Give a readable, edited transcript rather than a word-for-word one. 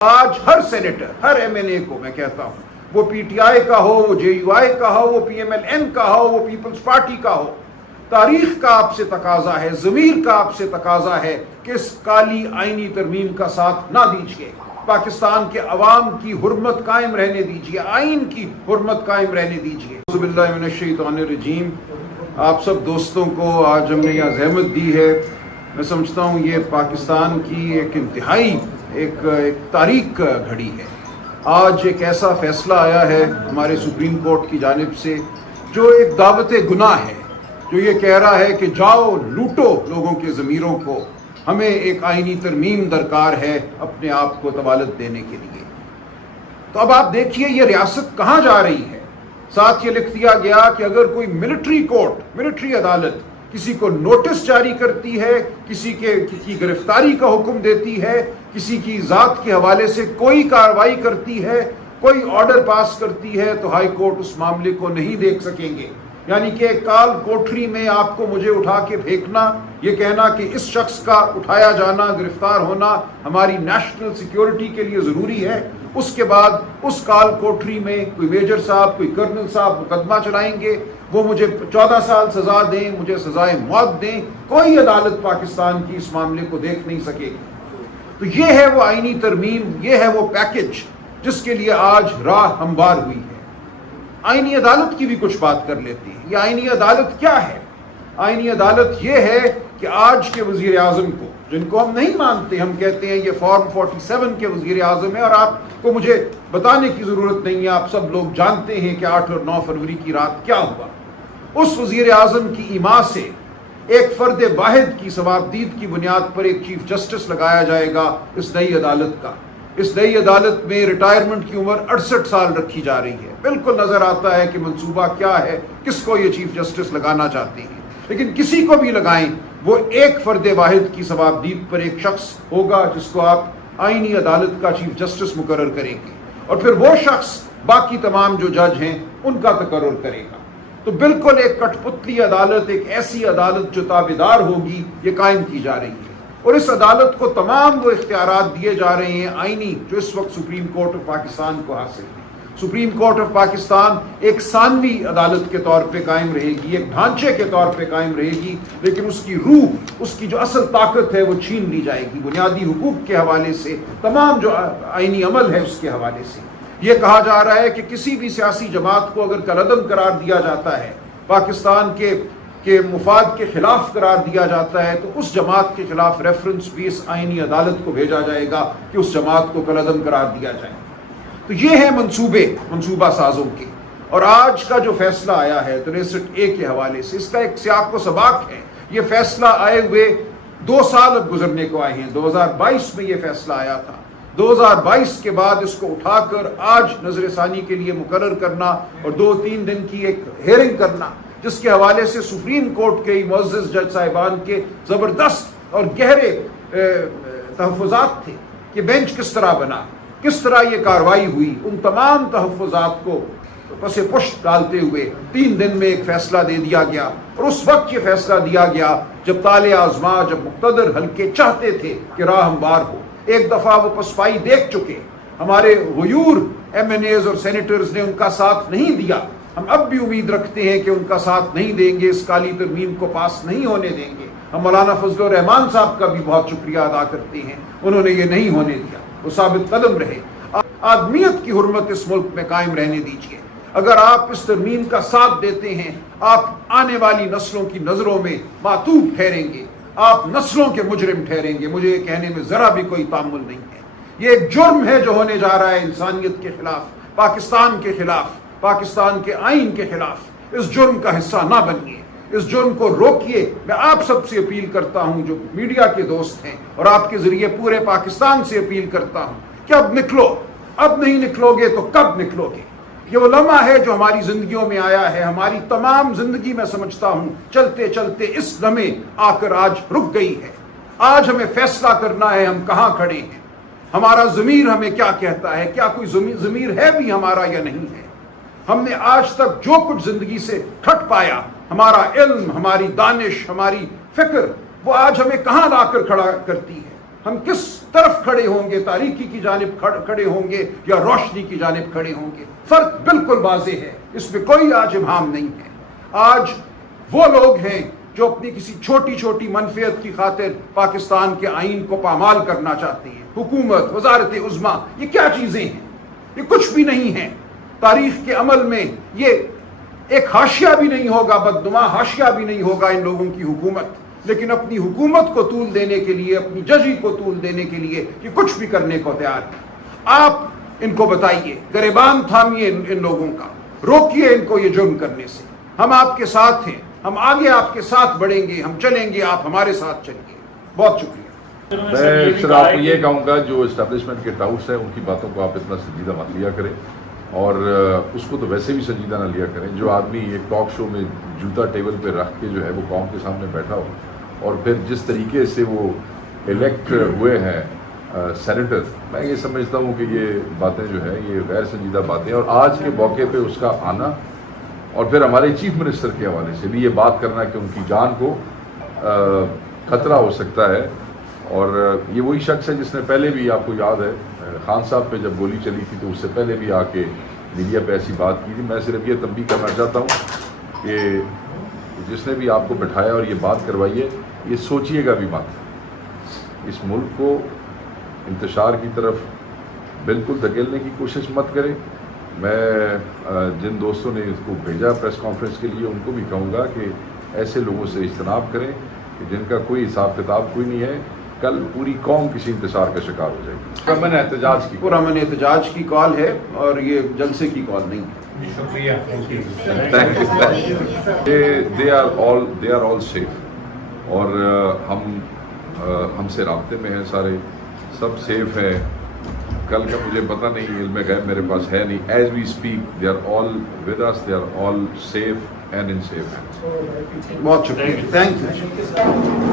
آج ہر سینیٹر، ہر M N اے کو میں کہتا ہوں، وہ پی ٹی آئی کا ہو، وہ جے یو آئی کا ہو، وہ پی ایم ایل این کا ہو، وہ پیپلز پارٹی کا ہو، تاریخ کا آپ سے تقاضا ہے، ضمیر کا آپ سے تقاضا ہے کہ اس کالی آئینی ترمیم کا ساتھ نہ دیجیے۔ پاکستان کے عوام کی حرمت قائم رہنے دیجیے، آئین کی حرمت قائم رہنے دیجیے۔ اعوذ باللہ من الشیطان الرجیم۔ آپ سب دوستوں کو آج ہم نے یہاں زحمت دی ہے۔ میں سمجھتا ہوں یہ پاکستان کی ایک انتہائی ایک تاریخ گھڑی ہے۔ آج ایک ایسا فیصلہ آیا ہے ہمارے سپریم کورٹ کی جانب سے جو ایک دعوت گناہ ہے، جو یہ کہہ رہا ہے کہ جاؤ لوٹو لوگوں کے ضمیروں کو، ہمیں ایک آئینی ترمیم درکار ہے اپنے آپ کو طوالت دینے کے لیے۔ تو اب آپ دیکھیے یہ ریاست کہاں جا رہی ہے۔ ساتھ یہ لکھ دیا گیا کہ اگر کوئی ملٹری کورٹ، ملٹری عدالت کسی کو نوٹس جاری کرتی ہے، کسی کی گرفتاری کا حکم دیتی ہے، کسی کی ذات کے حوالے سے کوئی کارروائی کرتی ہے، کوئی آرڈر پاس کرتی ہے، تو ہائی کورٹ اس معاملے کو نہیں دیکھ سکیں گے۔ یعنی کہ کال کوٹری میں آپ کو مجھے اٹھا کے پھینکنا، یہ کہنا کہ اس شخص کا اٹھایا جانا، گرفتار ہونا ہماری نیشنل سیکیورٹی کے لیے ضروری ہے، اس کے بعد اس کال کوٹری میں کوئی میجر صاحب، کوئی کرنل صاحب مقدمہ چلائیں گے، وہ مجھے 14 سال سزا دیں، مجھے سزائے موت دیں، کوئی عدالت پاکستان کی اس معاملے کو دیکھ نہیں سکے گی۔ تو یہ ہے وہ آئینی ترمیم، یہ ہے وہ پیکج جس کے لیے آج راہ ہموار ہوئی ہے۔ آئینی عدالت کی بھی کچھ بات کر لیتی ہے۔ یہ آئینی عدالت کیا ہے؟ آئینی عدالت یہ ہے کہ آج کے وزیر اعظم کو، جن کو ہم نہیں مانتے، ہم کہتے ہیں یہ فارم 47 کے وزیر اعظم ہے، اور آپ کو مجھے بتانے کی ضرورت نہیں ہے، آپ سب لوگ جانتے ہیں کہ 8 اور 9 فروری کی رات کیا ہوا۔ اس وزیر اعظم کی ایما سے ایک فرد واحد کی ثوابدید کی بنیاد پر ایک چیف جسٹس لگایا جائے گا اس نئی عدالت کا۔ اس نئی عدالت میں ریٹائرمنٹ کی عمر 68 سال رکھی جا رہی ہے۔ بالکل نظر آتا ہے کہ منصوبہ کیا ہے، کس کو یہ چیف جسٹس لگانا چاہتے ہیں، لیکن کسی کو بھی لگائیں، وہ ایک فرد واحد کی ثوابدید پر ایک شخص ہوگا جس کو آپ آئینی عدالت کا چیف جسٹس مقرر کریں گے، اور پھر وہ شخص باقی تمام جو جج ہیں ان کا تقرر کرے گا۔ تو بالکل ایک کٹ پتلی عدالت، ایک ایسی عدالت جو تابعدار ہوگی، یہ قائم کی جا رہی ہے، اور اس عدالت کو تمام وہ اختیارات دیے جا رہے ہیں آئینی جو اس وقت سپریم کورٹ آف پاکستان کو حاصل ہیں۔ سپریم کورٹ آف پاکستان ایک ثانوی عدالت کے طور پہ قائم رہے گی، ایک ڈھانچے کے طور پہ قائم رہے گی، لیکن اس کی روح، اس کی جو اصل طاقت ہے وہ چھین لی جائے گی، بنیادی حقوق کے حوالے سے، تمام جو آئینی عمل ہے اس کے حوالے سے۔ یہ کہا جا رہا ہے کہ کسی بھی سیاسی جماعت کو اگر کالعدم قرار دیا جاتا ہے، پاکستان کے مفاد کے خلاف قرار دیا جاتا ہے، تو اس جماعت کے خلاف ریفرنس بھی اس آئینی عدالت کو بھیجا جائے گا کہ اس جماعت کو کالعدم قرار دیا جائے۔ تو یہ ہے منصوبہ سازوں کے۔ اور آج کا جو فیصلہ آیا ہے 63A کے حوالے سے، اس کا ایک سیاق و سباق ہے۔ یہ فیصلہ آئے ہوئے 2 سال اب گزرنے کو آئے ہیں۔ 2022 میں یہ فیصلہ آیا تھا۔ 2022 کے بعد اس کو اٹھا کر آج نظر ثانی کے لیے مقرر کرنا اور 2-3 دن کی ایک ہیئرنگ کرنا، جس کے حوالے سے سپریم کورٹ کے معزز جج صاحبان کے زبردست اور گہرے تحفظات تھے کہ بینچ کس طرح بنا، کس طرح یہ کارروائی ہوئی، ان تمام تحفظات کو پس پشت ڈالتے ہوئے 3 دن میں ایک فیصلہ دے دیا گیا۔ اور اس وقت یہ فیصلہ دیا گیا جب طالع آزما، جب مقتدر حلقے چاہتے تھے کہ راہ ہموار ہو۔ ایک دفعہ وہ پسپائی دیکھ چکے، ہمارے غیور ایم این ایز اور سینیٹرز نے ان کا ساتھ نہیں دیا، ہم اب بھی امید رکھتے ہیں کہ ان کا ساتھ نہیں دیں گے، اس کالی ترمیم کو پاس نہیں ہونے دیں گے۔ ہم مولانا فضل الرحمان صاحب کا بھی بہت شکریہ ادا کرتے ہیں، انہوں نے یہ نہیں ہونے دیا، وہ ثابت قدم رہے۔ آدمیت کی حرمت اس ملک میں قائم رہنے دیجیے۔ اگر آپ اس ترمیم کا ساتھ دیتے ہیں، آپ آنے والی نسلوں کی نظروں میں معتوب ٹھہریں گے، آپ نسلوں کے مجرم ٹھہریں گے۔ مجھے یہ کہنے میں ذرا بھی کوئی تامل نہیں ہے۔ یہ ایک جرم ہے جو ہونے جا رہا ہے انسانیت کے خلاف، پاکستان کے خلاف، پاکستان کے آئین کے خلاف۔ اس جرم کا حصہ نہ بنیے، اس جرم کو روکیے۔ میں آپ سب سے اپیل کرتا ہوں جو میڈیا کے دوست ہیں، اور آپ کے ذریعے پورے پاکستان سے اپیل کرتا ہوں کہ اب نکلو۔ اب نہیں نکلو گے تو کب نکلو گے؟ یہ وہ لمحہ ہے جو ہماری زندگیوں میں آیا ہے، ہماری تمام زندگی میں سمجھتا ہوں چلتے چلتے اس لمحے آ کر آج رک گئی ہے۔ آج ہمیں فیصلہ کرنا ہے ہم کہاں کھڑے ہیں، ہمارا ضمیر ہمیں کیا کہتا ہے، کیا کوئی ضمیر ہے بھی ہمارا یا نہیں ہے۔ ہم نے آج تک جو کچھ زندگی سے کھٹ پایا، ہمارا علم، ہماری دانش، ہماری فکر، وہ آج ہمیں کہاں لا کر کھڑا کرتی ہے؟ ہم کس طرف کھڑے ہوں گے, تاریکی کی جانب کھڑے ہوں گے یا روشنی کی جانب کھڑے ہوں گے. فرق بالکل واضح ہے, اس میں کوئی آج ابہام نہیں ہے. آج وہ لوگ ہیں جو اپنی کسی چھوٹی چھوٹی منفعت کی خاطر پاکستان کے آئین کو پامال کرنا چاہتے ہیں. حکومت, وزارت عظمیٰ, یہ کیا چیزیں ہیں؟ یہ کچھ بھی نہیں ہیں. تاریخ کے عمل میں یہ ایک حاشیہ بھی نہیں ہوگا, بدنما حاشیہ بھی نہیں ہوگا ان لوگوں کی حکومت. لیکن اپنی حکومت کو طول دینے کے لیے, اپنی ججی کو طول دینے کے لیے یہ کچھ بھی کرنے کو تیار ہے. آپ ان کو بتائیے, گریبان تھامیے ان لوگوں کا, روکیے ان کو یہ جرم کرنے سے. ہم آپ کے ساتھ ہیں, ہم آگے آپ کے ساتھ بڑھیں گے, ہم چلیں گے, آپ ہمارے ساتھ چلیے. بہت شکریہ. میں سر آپ کو یہ کہوں گا, جو اسٹیبلشمنٹ کے ٹاؤٹس ہیں ان کی باتوں کو آپ اتنا سنجیدہ مت لیا کریں, اور اس کو تو ویسے بھی سنجیدہ نہ لیا کریں. جو آدمی ایک ٹاک شو میں جوتا ٹیبل پہ رکھ کے جو ہے وہ قوم کے سامنے بیٹھا ہو, اور پھر جس طریقے سے وہ الیکٹ ہوئے ہیں سینیٹر, میں یہ سمجھتا ہوں کہ یہ باتیں جو ہے یہ غیر سنجیدہ باتیں. اور آج کے موقع پہ اس کا آنا, اور پھر ہمارے چیف منسٹر کے حوالے سے بھی یہ بات کرنا کہ ان کی جان کو خطرہ ہو سکتا ہے. اور یہ وہی شخص ہے جس نے پہلے بھی, آپ کو یاد ہے خان صاحب پہ جب گولی چلی تھی تو اس سے پہلے بھی آ کے میڈیا پہ ایسی بات کی تھی. میں صرف یہ تنبیہ کرنا چاہتا ہوں کہ جس نے بھی آپ کو بٹھایا اور یہ بات کروائی ہے, یہ سوچئے گا بھی مت, اس ملک کو انتشار کی طرف بالکل دھکیلنے کی کوشش مت کریں. میں جن دوستوں نے اس کو بھیجا پریس کانفرنس کے لیے, ان کو بھی کہوں گا کہ ایسے لوگوں سے اجتناب کریں کہ جن کا کوئی حساب کتاب کوئی نہیں ہے. کل پوری قوم کسی انتشار کا شکار ہو جائے گی. پرامن احتجاج کی کال ہے اور یہ جلسے کی کال نہیں ہے. شکریہ. دے آر آل سیف, اور ہم سے رابطے میں ہیں, سارے سب سیف ہیں. کل کا مجھے پتہ نہیں, علم غیب میرے پاس ہے نہیں. As we speak they are all with us, they are all safe and in safe. بہت شکریہ. Thank you.